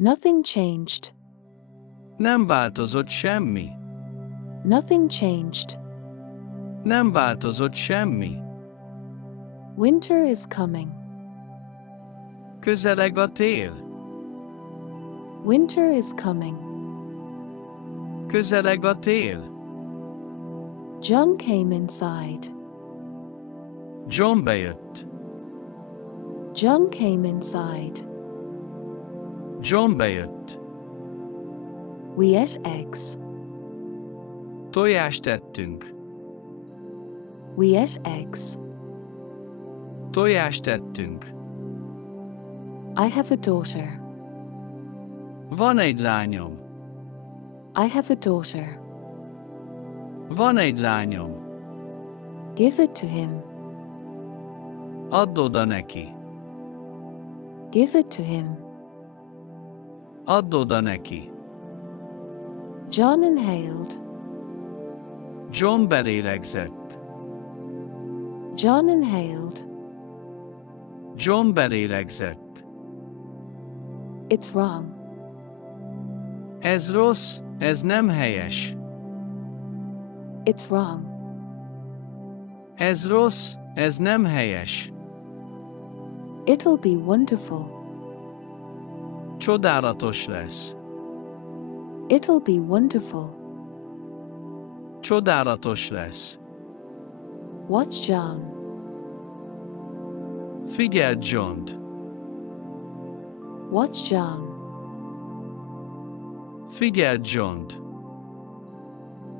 Nothing changed. Nem változott semmi. Nothing changed. Nem változott semmi. Winter is coming. Közeleg a tél. Winter is coming. Közeleg a tél. John came inside. John bejött. John came inside. John bejött. We ate eggs. Tojást ettünk. We ate eggs. Tojást ettünk. I have a daughter. Van egy lányom. I have a daughter. Van egy lányom. Give it to him. Add oda neki. Give it to him. Add oda neki. John inhaled. John belélegzett. John inhaled. John belélegzett. It's wrong. Ez rossz, ez nem helyes. It's wrong. Ez rossz, ez nem helyes. It'll be wonderful. Csodálatos lesz. It'll be wonderful. Csodálatos lesz. Watch John. Figyeld Johnt. Watch John. Figyeld Johnt.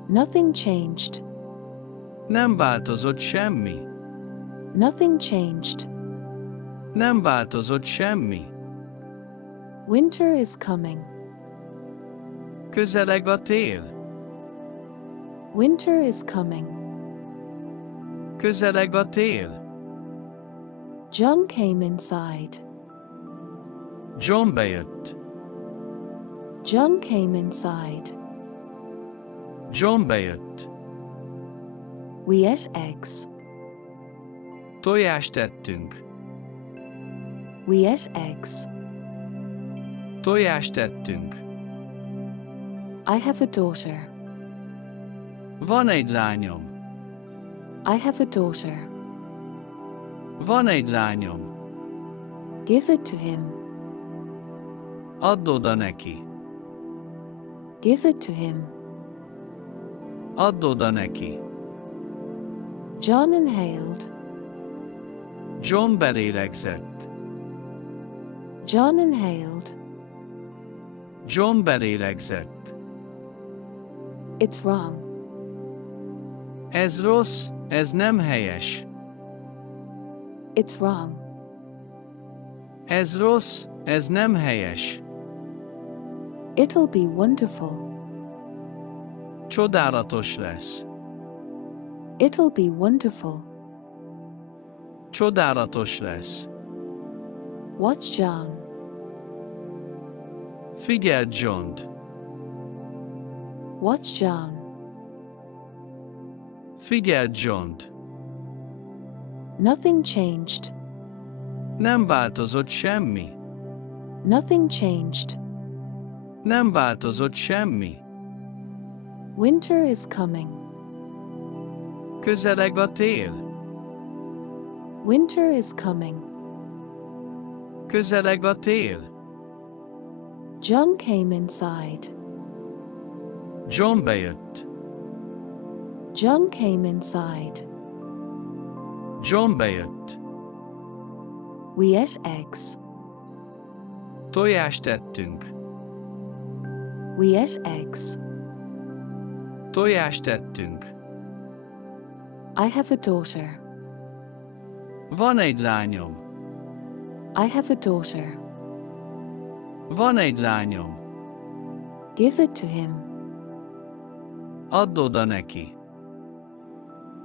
Nothing changed. Nem változott semmi. Nothing changed. Nem változott semmi. Winter is coming. Közeleg a tél. Winter is coming. Közeleg a tél. John came inside. John bejött. John came inside. John bejött. We ate eggs. Tojást ettünk. We ate eggs. Tojást ettünk. I have a daughter. Van egy lányom. I have a daughter. Van egy lányom. Give it to him. Add oda neki. Give it to him. Add oda neki. John inhaled. John belélegzett. John inhaled. John belélegzett. It's wrong. Ez rossz, ez nem helyes. It's wrong. Ez rossz, ez nem helyes. It'll be wonderful. Csodálatos lesz. It'll be wonderful. Csodálatos lesz. Watch John. Figyeld Johnt. Watch John. Figyeld Johnt. Nothing changed. Nem változott semmi. Nothing changed. Nem változott semmi. Winter is coming. Közeleg a tél. Winter is coming. Közeleg a tél. John came inside. John bejött. John came inside. John bejött. We ate eggs. Tojást ettünk. We ate eggs. Tojást ettünk. I have a daughter. Van egy lányom. I have a daughter. Van egy lányom. Give it to him. Add oda neki.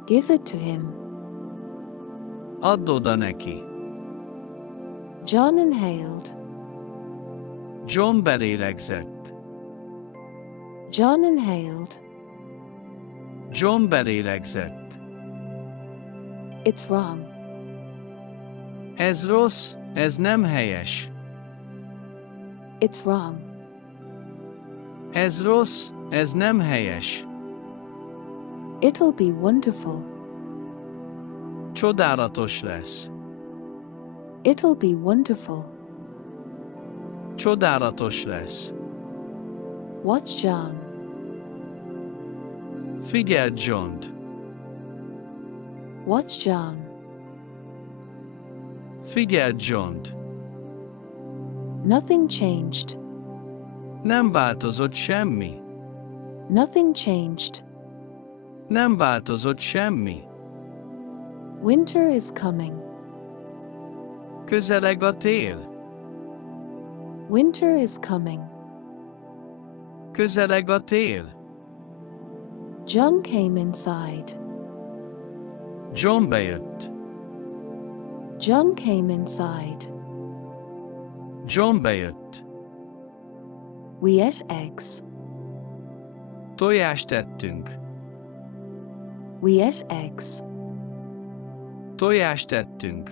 Give it to him. Add oda neki. John inhaled. John belélegzett. John inhaled. John belélegzett. It's wrong. Ez rossz, ez nem helyes. It's wrong. Ez rossz, ez nem helyes. It'll be wonderful. Csodálatos lesz. It'll be wonderful. Csodálatos lesz. Watch John. Figyeld Johnt. Watch John. Figyeld Johnt. Nothing changed. Nem változott semmi. Nothing changed. Nem változott semmi. Winter is coming. Közeleg a tél. Winter is coming. Közeleg a tél. John came inside. John bejött. John came inside. John bejött. We ate eggs. Tojást ettünk. We ate eggs. Tojást ettünk.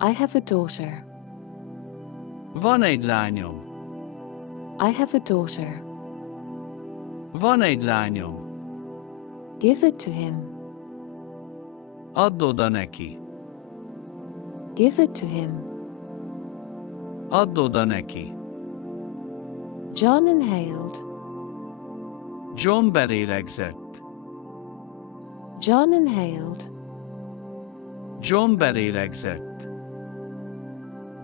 I have a daughter. Van egy lányom. I have a daughter. Van egy lányom. Give it to him. Add oda neki. Give it to him. Add oda neki. John inhaled. John belélegzett. John inhaled. John belélegzett.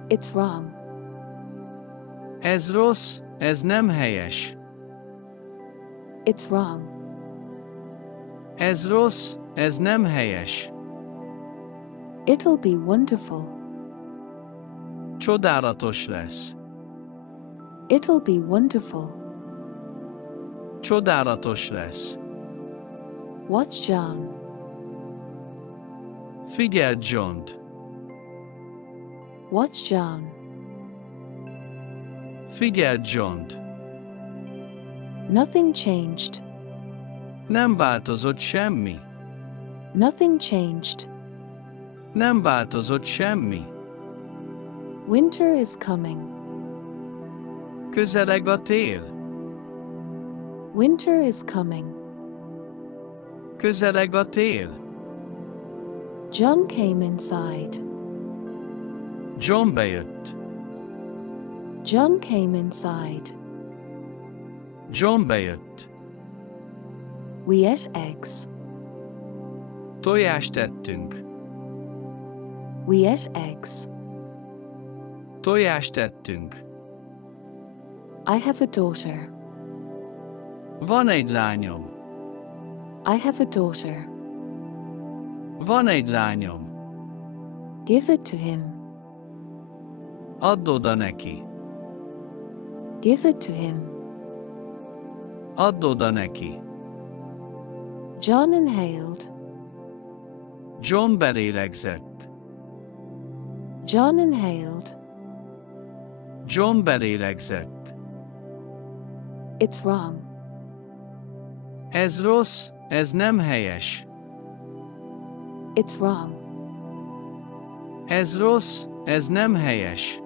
It's wrong. Ez rossz, ez nem helyes. It's wrong. Ez rossz, ez nem helyes. It'll be wonderful. Csodálatos lesz. It'll be wonderful. Csodálatos lesz. Watch John. Figyeld Johnt. Watch John. Figyeld Johnt. Nothing changed. Nem változott semmi. Nothing changed. Nem változott semmi. Winter is coming. Közeleg a tél. Winter is coming. Közeleg a tél. John came inside. John bejött. John came inside. John bejött. We ate eggs. Tojást ettünk. We ate eggs. Tojást ettünk. I have a daughter. Van egy lányom. I have a daughter. Van egy lányom. Give it to him. Add oda neki. Give it to him. Add oda neki. John inhaled. John belélegzett. John inhaled. John belélegzett. It's wrong. Ez rossz, ez nem helyes. It's wrong. Ez rossz, ez nem helyes.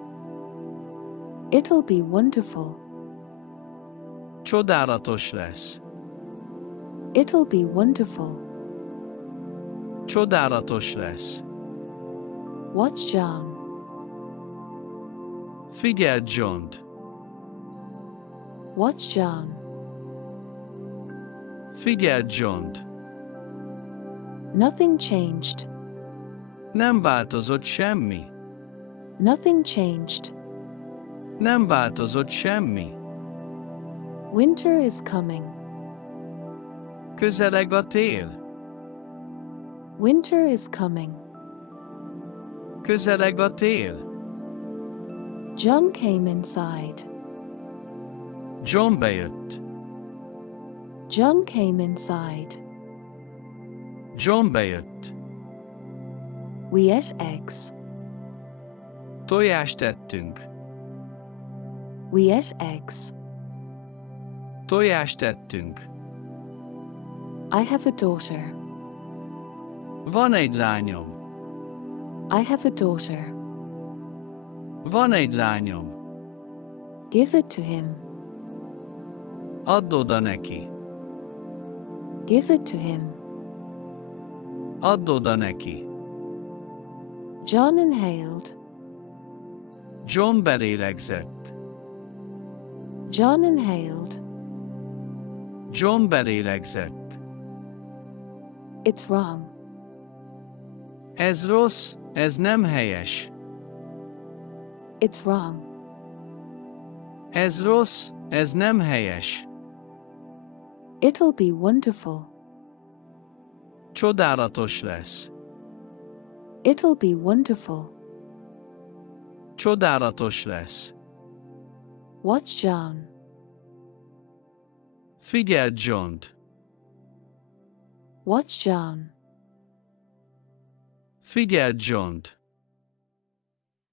It'll be wonderful. Csodálatos lesz. It'll be wonderful. Csodálatos lesz. Watch John. Figyeld Johnt. Watch John. Figyeld Johnt. Nothing changed. Nem változott semmi. Nothing changed. Nem változott semmi. Winter is coming. Közeleg a tél. Winter is coming. Közeleg a tél. John came inside. John bejött. John came inside. John bejött. We ate eggs. Tojást ettünk. We ate eggs. Tojást ettünk. I have a daughter. Van egy lányom. I have a daughter. Van egy lányom. Give it to him. Add oda neki. Give it to him. Add oda neki. John inhaled. John belélegzett. John inhaled. John belélegzett. It's wrong. Ez rossz, ez nem helyes. It's wrong. Ez rossz, ez nem helyes. It'll be wonderful. Csodálatos lesz. It'll be wonderful. Csodálatos lesz. Watch John. Figyeld Johnt. Watch John. Figyeld Johnt.